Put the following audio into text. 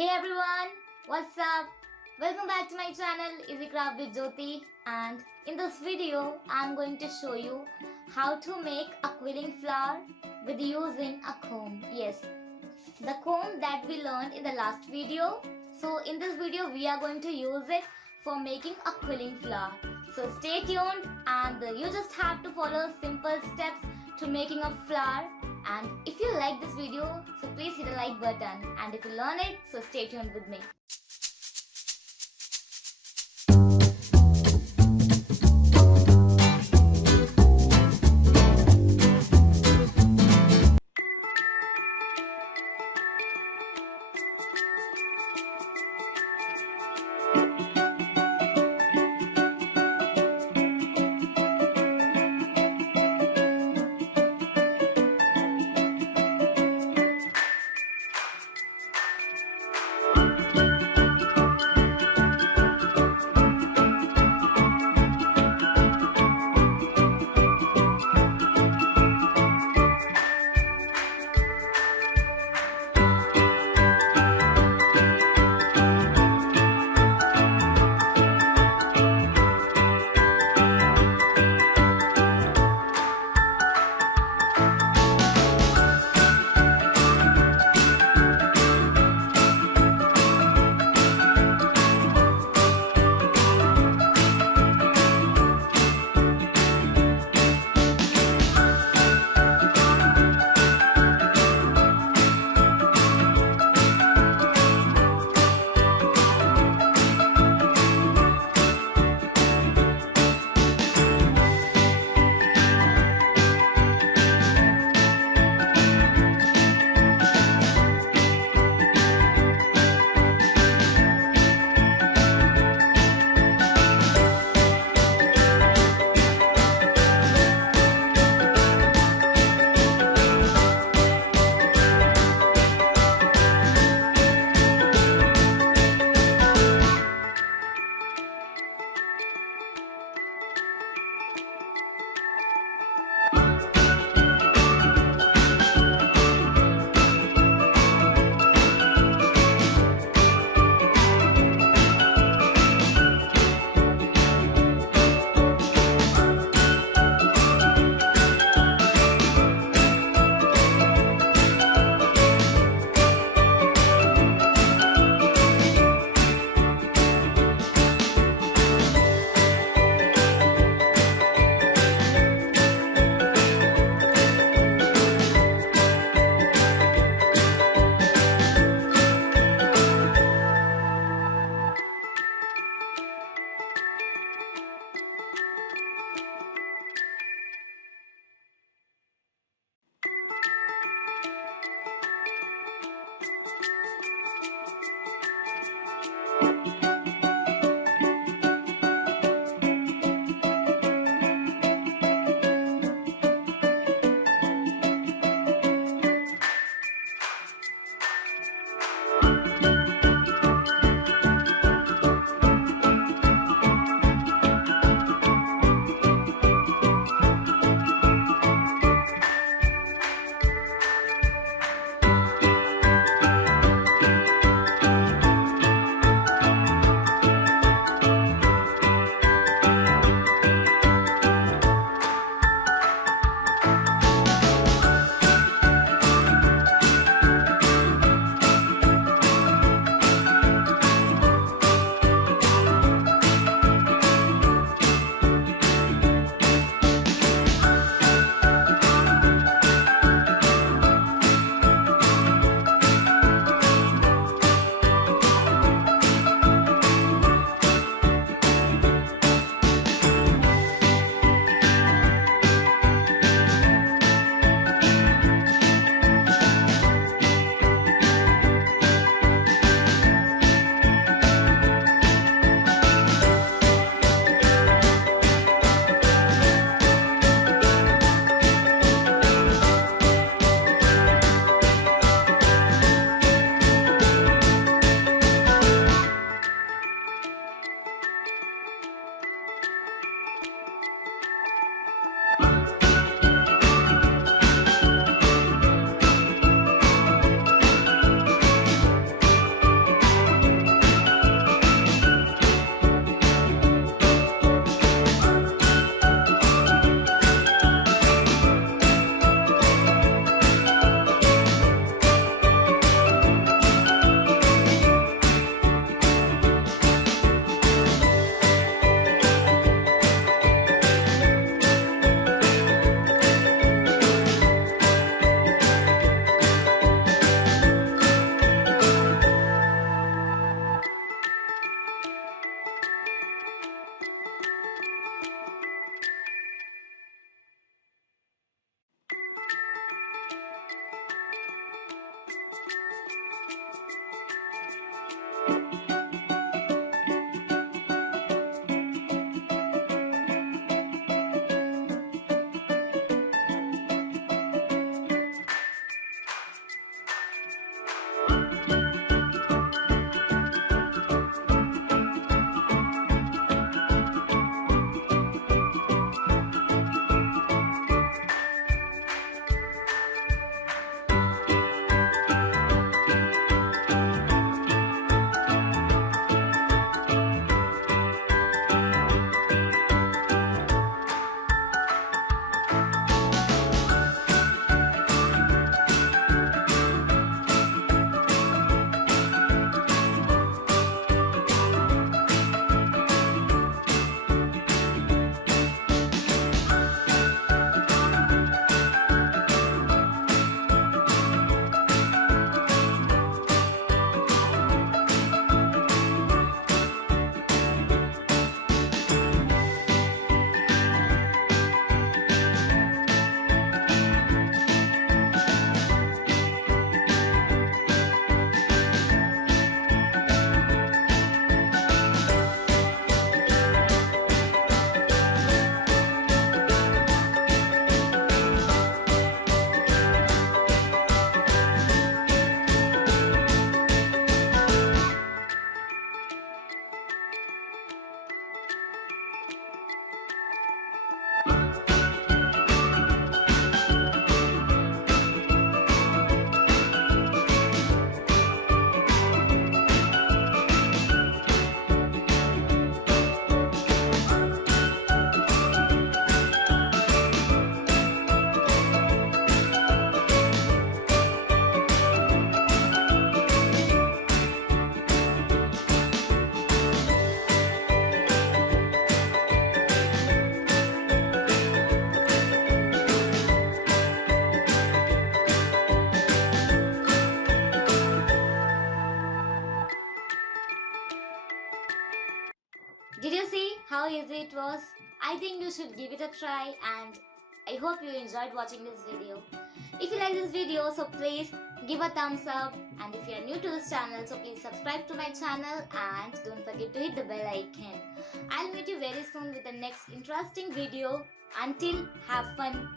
Hey everyone, what's up? Welcome back to my channel Easy Craft with Jyoti, and in this video I'm going to show you how to make a quilling flower with using a comb. Yes, the comb that we learned in the last video. So in this video we are going to use it for making a quilling flower. So stay tuned, and you just have to follow simple steps to making a flower. And if you like this video, so please hit the like button, and if you learn it, so stay tuned with me. Did you see how easy it was? I think you should give it a try, and I hope you enjoyed watching this video. If you like this video, so please give a thumbs up, and if you are new to this channel, so please subscribe to my channel and don't forget to hit the bell icon. I'll meet you very soon with the next interesting video. Until, have fun.